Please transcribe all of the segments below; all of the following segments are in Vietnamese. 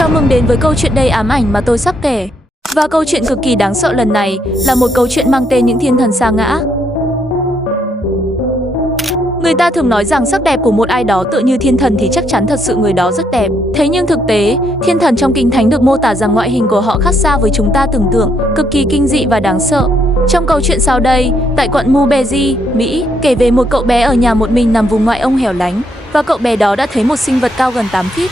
Chào mừng đến với câu chuyện đầy ám ảnh mà tôi sắp kể. Và câu chuyện cực kỳ đáng sợ lần này là một câu chuyện mang tên những thiên thần sa ngã. Người ta thường nói rằng sắc đẹp của một ai đó tựa như thiên thần thì chắc chắn thật sự người đó rất đẹp. Thế nhưng thực tế, thiên thần trong Kinh Thánh được mô tả rằng ngoại hình của họ khác xa với chúng ta tưởng tượng, cực kỳ kinh dị và đáng sợ. Trong câu chuyện sau đây, tại quận Mubezi, Mỹ, kể về một cậu bé ở nhà một mình nằm vùng ngoại ô hẻo lánh, và cậu bé đó đã thấy một sinh vật cao gần 8 feet.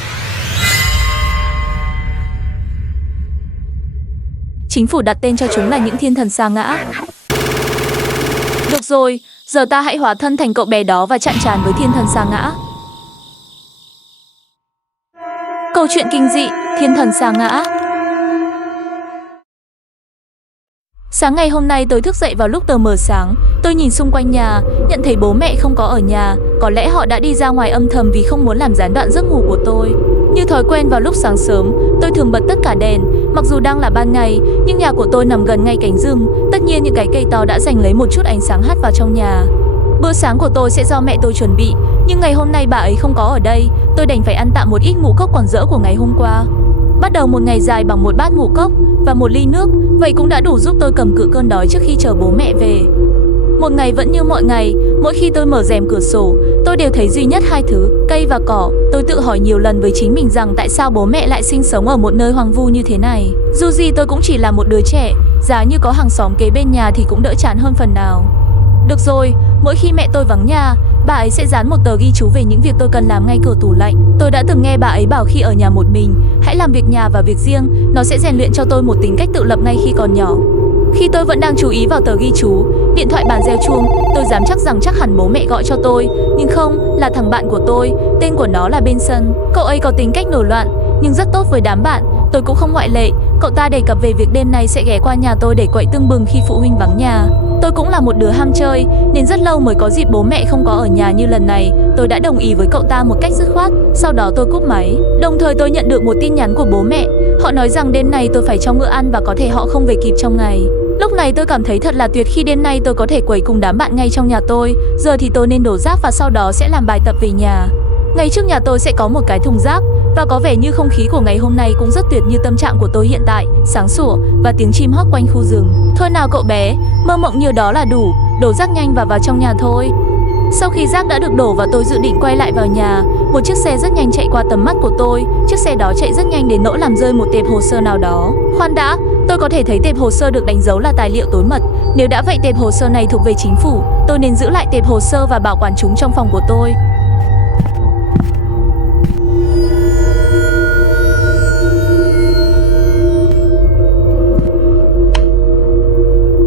Chính phủ đặt tên cho chúng là những thiên thần sa ngã. Được rồi, giờ ta hãy hóa thân thành cậu bé đó và chạm trán với thiên thần sa ngã. Câu chuyện kinh dị, thiên thần sa ngã. Sáng ngày hôm nay tôi thức dậy vào lúc tờ mờ sáng. Tôi nhìn xung quanh nhà, nhận thấy bố mẹ không có ở nhà. Có lẽ họ đã đi ra ngoài âm thầm vì không muốn làm gián đoạn giấc ngủ của tôi. Như thói quen vào lúc sáng sớm, tôi thường bật tất cả đèn. Mặc dù đang là ban ngày, nhưng nhà của tôi nằm gần ngay cánh rừng. Tất nhiên những cái cây to đã giành lấy một chút ánh sáng hắt vào trong nhà. Bữa sáng của tôi sẽ do mẹ tôi chuẩn bị, nhưng ngày hôm nay bà ấy không có ở đây. Tôi đành phải ăn tạm một ít ngũ cốc còn dỡ của ngày hôm qua. Bắt đầu một ngày dài bằng một bát ngũ cốc và một ly nước, vậy cũng đã đủ giúp tôi cầm cự cơn đói trước khi chờ bố mẹ về. Một ngày vẫn như mọi ngày, mỗi khi tôi mở rèm cửa sổ, tôi đều thấy duy nhất hai thứ, cây và cỏ. Tôi tự hỏi nhiều lần với chính mình rằng tại sao bố mẹ lại sinh sống ở một nơi hoang vu như thế này. Dù gì tôi cũng chỉ là một đứa trẻ, giá như có hàng xóm kế bên nhà thì cũng đỡ chán hơn phần nào. Được rồi, mỗi khi mẹ tôi vắng nhà, bà ấy sẽ dán một tờ ghi chú về những việc tôi cần làm ngay cửa tủ lạnh. Tôi đã từng nghe bà ấy bảo khi ở nhà một mình, hãy làm việc nhà và việc riêng, nó sẽ rèn luyện cho tôi một tính cách tự lập ngay khi còn nhỏ. Khi tôi vẫn đang chú ý vào tờ ghi chú, điện thoại bàn reo chuông. Tôi dám chắc rằng chắc hẳn bố mẹ gọi cho tôi, nhưng không, là thằng bạn của tôi, tên của nó là Benson. Cậu ấy có tính cách nổi loạn, nhưng rất tốt với đám bạn. Tôi cũng không ngoại lệ. Cậu ta đề cập về việc đêm nay sẽ ghé qua nhà tôi để quậy tưng bừng khi phụ huynh vắng nhà. Tôi cũng là một đứa ham chơi, nên rất lâu mới có dịp bố mẹ không có ở nhà như lần này. Tôi đã đồng ý với cậu ta một cách dứt khoát. Sau đó tôi cúp máy. Đồng thời tôi nhận được một tin nhắn của bố mẹ. Họ nói rằng đêm nay tôi phải cho bữa ăn và có thể họ không về kịp trong ngày. Lúc này tôi cảm thấy thật là tuyệt khi đêm nay tôi có thể quẩy cùng đám bạn ngay trong nhà tôi. Giờ thì tôi nên đổ rác và sau đó sẽ làm bài tập về nhà. Ngay trước nhà tôi sẽ có một cái thùng rác, và có vẻ như không khí của ngày hôm nay cũng rất tuyệt như tâm trạng của tôi hiện tại, sáng sủa và tiếng chim hót quanh khu rừng. Thôi nào cậu bé, mơ mộng như đó là đủ, đổ rác nhanh và vào trong nhà thôi. Sau khi rác đã được đổ và tôi dự định quay lại vào nhà, một chiếc xe rất nhanh chạy qua tầm mắt của tôi. Chiếc xe đó chạy rất nhanh đến nỗi làm rơi một tệp hồ sơ nào đó. Khoan đã, tôi có thể thấy tệp hồ sơ được đánh dấu là tài liệu tối mật. Nếu đã vậy tệp hồ sơ này thuộc về chính phủ, tôi nên giữ lại tệp hồ sơ và bảo quản chúng trong phòng của tôi.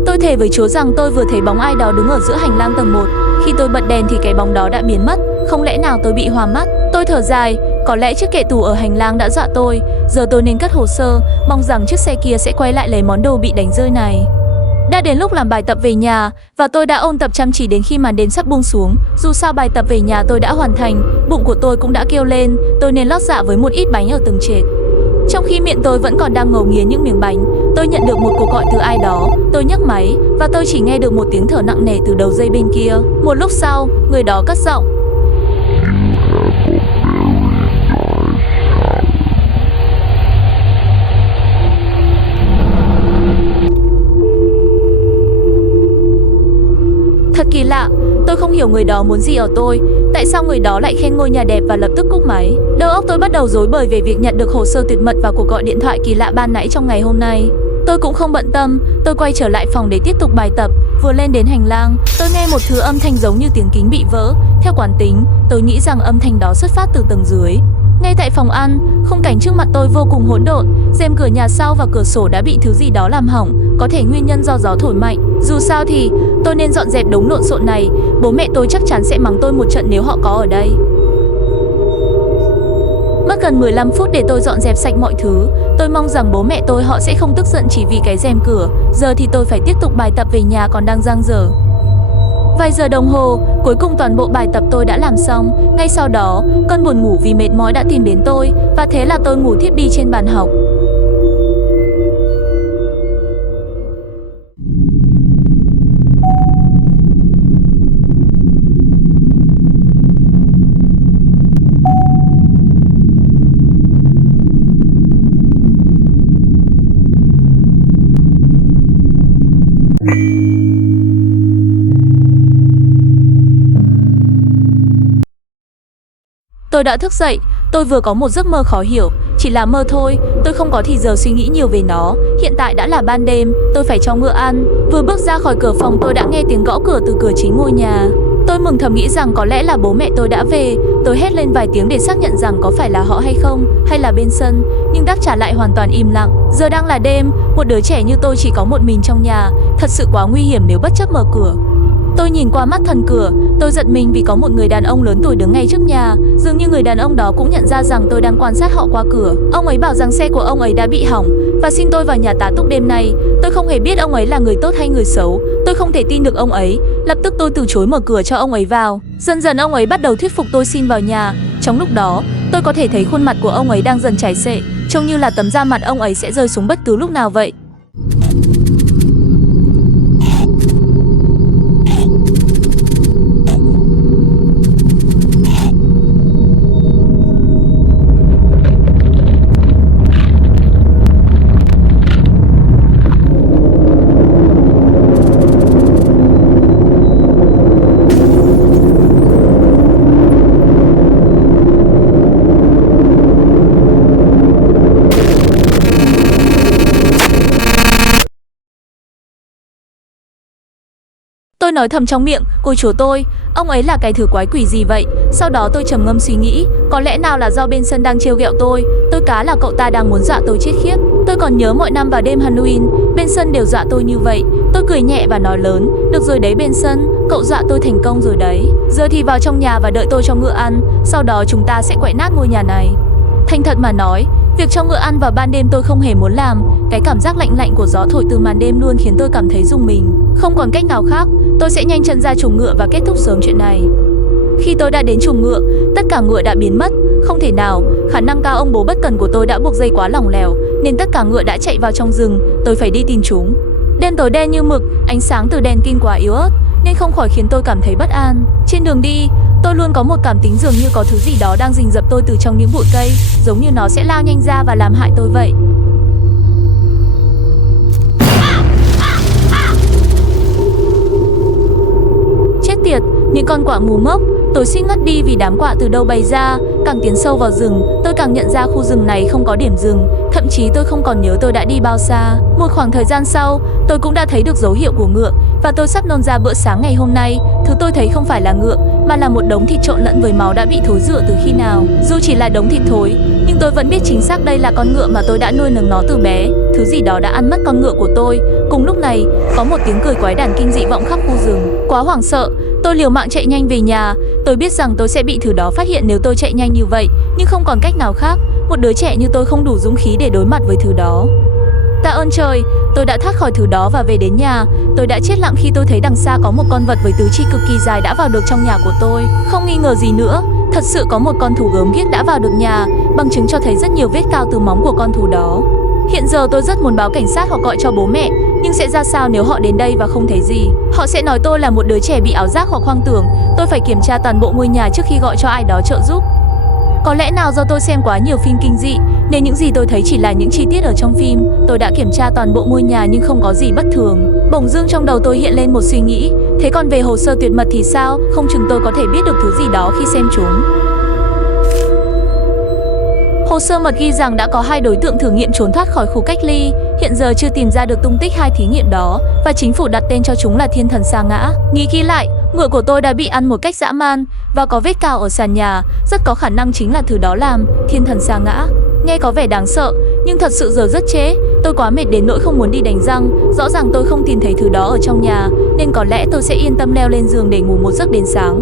Tôi thề với Chúa rằng tôi vừa thấy bóng ai đó đứng ở giữa hành lang tầng 1. Khi tôi bật đèn thì cái bóng đó đã biến mất. Không lẽ nào tôi bị hoa mắt? Tôi thở dài, có lẽ chiếc kệ tủ ở hành lang đã dọa tôi. Giờ tôi nên cất hồ sơ, mong rằng chiếc xe kia sẽ quay lại lấy món đồ bị đánh rơi này. Đã đến lúc làm bài tập về nhà, và tôi đã ôn tập chăm chỉ đến khi màn đêm sắp buông xuống. Dù sao bài tập về nhà tôi đã hoàn thành, bụng của tôi cũng đã kêu lên, tôi nên lót dạ với một ít bánh ở tầng trệt. Trong khi miệng tôi vẫn còn đang ngấu nghiến những miếng bánh, tôi nhận được một cuộc gọi từ ai đó. Tôi nhấc máy và tôi chỉ nghe được một tiếng thở nặng nề từ đầu dây bên kia. Một lúc sau, người đó cất giọng. Thật kỳ lạ, tôi không hiểu người đó muốn gì ở tôi. Tại sao người đó lại khen ngôi nhà đẹp và lập tức cúp máy? Đầu óc tôi bắt đầu rối bời về việc nhận được hồ sơ tuyệt mật và cuộc gọi điện thoại kỳ lạ ban nãy trong ngày hôm nay. Tôi cũng không bận tâm, tôi quay trở lại phòng để tiếp tục bài tập. Vừa lên đến hành lang, tôi nghe một thứ âm thanh giống như tiếng kính bị vỡ. Theo quán tính, tôi nghĩ rằng âm thanh đó xuất phát từ tầng dưới. Ngay tại phòng ăn, khung cảnh trước mặt tôi vô cùng hỗn độn. Rèm cửa nhà sau và cửa sổ đã bị thứ gì đó làm hỏng, có thể nguyên nhân do gió thổi mạnh. Dù sao thì, tôi nên dọn dẹp đống lộn xộn này. Bố mẹ tôi chắc chắn sẽ mắng tôi một trận nếu họ có ở đây. Mất gần 15 phút để tôi dọn dẹp sạch mọi thứ. Tôi mong rằng bố mẹ tôi họ sẽ không tức giận chỉ vì cái rèm cửa. Giờ thì tôi phải tiếp tục bài tập về nhà còn đang dang dở. Vài giờ đồng hồ, cuối cùng toàn bộ bài tập tôi đã làm xong. Ngay sau đó, cơn buồn ngủ vì mệt mỏi đã tìm đến tôi, và thế là tôi ngủ thiếp đi trên bàn học. Tôi đã thức dậy, tôi vừa có một giấc mơ khó hiểu, chỉ là mơ thôi, tôi không có thì giờ suy nghĩ nhiều về nó. Hiện tại đã là ban đêm, tôi phải cho ngựa ăn. Vừa bước ra khỏi cửa phòng tôi đã nghe tiếng gõ cửa từ cửa chính ngôi nhà. Tôi mừng thầm nghĩ rằng có lẽ là bố mẹ tôi đã về. Tôi hét lên vài tiếng để xác nhận rằng có phải là họ hay không, hay là bên sân, nhưng đáp trả lại hoàn toàn im lặng. Giờ đang là đêm, một đứa trẻ như tôi chỉ có một mình trong nhà, thật sự quá nguy hiểm nếu bất chấp mở cửa. Tôi nhìn qua mắt thần cửa, tôi giật mình vì có một người đàn ông lớn tuổi đứng ngay trước nhà. Dường như người đàn ông đó cũng nhận ra rằng tôi đang quan sát họ qua cửa. Ông ấy bảo rằng xe của ông ấy đã bị hỏng và xin tôi vào nhà tá túc đêm nay. Tôi không hề biết ông ấy là người tốt hay người xấu. Tôi không thể tin được ông ấy. Lập tức tôi từ chối mở cửa cho ông ấy vào. Dần dần ông ấy bắt đầu thuyết phục tôi xin vào nhà. Trong lúc đó, tôi có thể thấy khuôn mặt của ông ấy đang dần chảy xệ, trông như là tấm da mặt ông ấy sẽ rơi xuống bất cứ lúc nào vậy. Tôi nói thầm trong miệng, cô chúa tôi, ông ấy là cái thứ quái quỷ gì vậy? Sau đó tôi trầm ngâm suy nghĩ, có lẽ nào là do bên sân đang trêu ghẹo tôi cá là cậu ta đang muốn dọa tôi chết khiếp. Tôi còn nhớ mọi năm vào đêm Halloween, bên sân đều dọa tôi như vậy. Tôi cười nhẹ và nói lớn, được rồi đấy bên sân, cậu dọa tôi thành công rồi đấy. Giờ thì vào trong nhà và đợi tôi cho ngựa ăn, sau đó chúng ta sẽ quậy nát ngôi nhà này. Thành thật mà nói, việc cho ngựa ăn vào ban đêm tôi không hề muốn làm. Cái cảm giác lạnh lạnh của gió thổi từ màn đêm luôn khiến tôi cảm thấy rùng mình. Không còn cách nào khác, tôi sẽ nhanh chân ra chuồng ngựa và kết thúc sớm chuyện này. Khi tôi đã đến chuồng ngựa, tất cả ngựa đã biến mất. Không thể nào, khả năng cao ông bố bất cần của tôi đã buộc dây quá lỏng lẻo, nên tất cả ngựa đã chạy vào trong rừng. Tôi phải đi tìm chúng. Đêm tối đen như mực, ánh sáng từ đèn pin quá yếu ớt, nên không khỏi khiến tôi cảm thấy bất an. Trên đường đi, tôi luôn có một cảm tính dường như có thứ gì đó đang rình rập tôi từ trong những bụi cây, giống như nó sẽ lao nhanh ra và làm hại tôi vậy. Chết tiệt, những con quạ ngu ngốc. Tôi suýt ngất đi vì đám quạ từ đâu bay ra. Càng tiến sâu vào rừng, tôi càng nhận ra khu rừng này không có điểm dừng. Thậm chí tôi không còn nhớ tôi đã đi bao xa. Một khoảng thời gian sau, tôi cũng đã thấy được dấu hiệu của ngựa, và tôi sắp nôn ra bữa sáng ngày hôm nay. Thứ tôi thấy không phải là ngựa, mà là một đống thịt trộn lẫn với máu đã bị thối rữa từ khi nào. Dù chỉ là đống thịt thối, nhưng tôi vẫn biết chính xác đây là con ngựa mà tôi đã nuôi nấng nó từ bé. Thứ gì đó đã ăn mất con ngựa của tôi. Cùng lúc này, có một tiếng cười quái đản kinh dị vọng khắp khu rừng. Quá hoảng sợ, tôi liều mạng chạy nhanh về nhà. Tôi biết rằng tôi sẽ bị thứ đó phát hiện nếu tôi chạy nhanh như vậy, nhưng không còn cách nào khác. Một đứa trẻ như tôi không đủ dũng khí để đối mặt với thứ đó. Tạ ơn trời, tôi đã thoát khỏi thứ đó và về đến nhà. Tôi đã chết lặng khi tôi thấy đằng xa có một con vật với tứ chi cực kỳ dài đã vào được trong nhà của tôi. Không nghi ngờ gì nữa, thật sự có một con thú gớm ghiếc đã vào được nhà, bằng chứng cho thấy rất nhiều vết cào từ móng của con thú đó. Hiện giờ tôi rất muốn báo cảnh sát hoặc gọi cho bố mẹ, nhưng sẽ ra sao nếu họ đến đây và không thấy gì? Họ sẽ nói tôi là một đứa trẻ bị ảo giác hoặc hoang tưởng. Tôi phải kiểm tra toàn bộ ngôi nhà trước khi gọi cho ai đó trợ giúp. Có lẽ nào do tôi xem quá nhiều phim kinh dị, nên những gì tôi thấy chỉ là những chi tiết ở trong phim. Tôi đã kiểm tra toàn bộ ngôi nhà nhưng không có gì bất thường. Bỗng dưng trong đầu tôi hiện lên một suy nghĩ, thế còn về hồ sơ tuyệt mật thì sao? Không chừng tôi có thể biết được thứ gì đó khi xem chúng. Hồ sơ mật ghi rằng đã có 2 đối tượng thử nghiệm trốn thoát khỏi khu cách ly. Hiện giờ chưa tìm ra được tung tích 2 thí nghiệm đó, và chính phủ đặt tên cho chúng là thiên thần sa ngã. Nghĩ kỹ lại, ngựa của tôi đã bị ăn một cách dã man và có vết cào ở sàn nhà, rất có khả năng chính là thứ đó làm. Thiên thần sa ngã nghe có vẻ đáng sợ, nhưng thật sự giờ rất trễ. Tôi quá mệt đến nỗi không muốn đi đánh răng. Rõ ràng tôi không tìm thấy thứ đó ở trong nhà, nên có lẽ tôi sẽ yên tâm leo lên giường để ngủ một giấc đến sáng.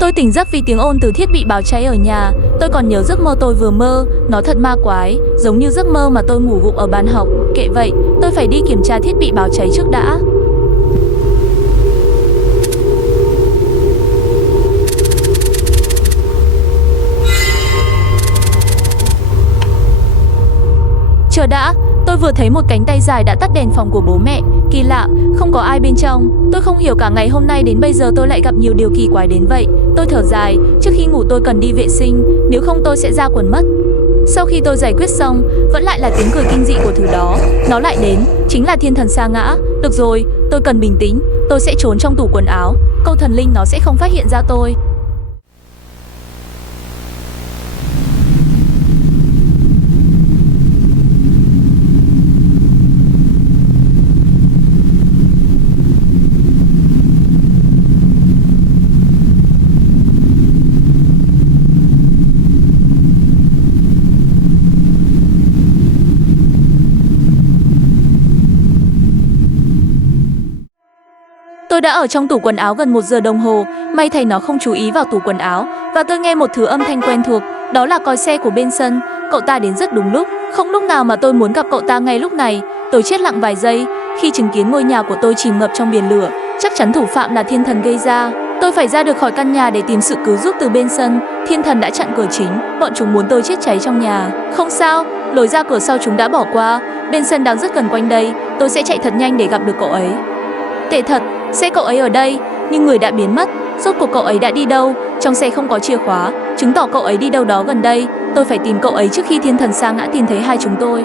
Tôi tỉnh giấc vì tiếng ồn từ thiết bị báo cháy ở nhà. Tôi còn nhớ giấc mơ tôi vừa mơ, nó thật ma quái, giống như giấc mơ mà tôi ngủ gục ở bàn học. Kệ vậy, tôi phải đi kiểm tra thiết bị báo cháy trước đã. Chờ đã, tôi vừa thấy một cánh tay dài đã tắt đèn phòng của bố mẹ. Kỳ lạ, không có ai bên trong. Tôi không hiểu cả ngày hôm nay đến bây giờ tôi lại gặp nhiều điều kỳ quái đến vậy. Tôi thở dài, trước khi ngủ tôi cần đi vệ sinh, nếu không tôi sẽ ra quần mất. Sau khi tôi giải quyết xong, vẫn lại là tiếng cười kinh dị của thứ đó. Nó lại đến, chính là thiên thần sa ngã. Được rồi, tôi cần bình tĩnh, tôi sẽ trốn trong tủ quần áo. Câu thần linh nó sẽ không phát hiện ra tôi. Tôi đã ở trong tủ quần áo gần 1 giờ đồng hồ, may thay nó không chú ý vào tủ quần áo, và tôi nghe một thứ âm thanh quen thuộc, đó là còi xe của bên sân. Cậu ta đến rất đúng lúc, không lúc nào mà tôi muốn gặp cậu ta ngay lúc này. Tôi chết lặng vài giây, khi chứng kiến ngôi nhà của tôi chìm ngập trong biển lửa, chắc chắn thủ phạm là thiên thần gây ra. Tôi phải ra được khỏi căn nhà để tìm sự cứu giúp từ bên sân. Thiên thần đã chặn cửa chính, bọn chúng muốn tôi chết cháy trong nhà. Không sao, lối ra cửa sau chúng đã bỏ qua, bên sân đang rất gần quanh đây, tôi sẽ chạy thật nhanh để gặp được cậu ấy. Tệ thật, xe cậu ấy ở đây, nhưng người đã biến mất. Rốt cuộc cậu ấy đã đi đâu? Trong xe không có chìa khóa, chứng tỏ cậu ấy đi đâu đó gần đây. Tôi phải tìm cậu ấy trước khi thiên thần sa ngã tìm thấy hai chúng tôi.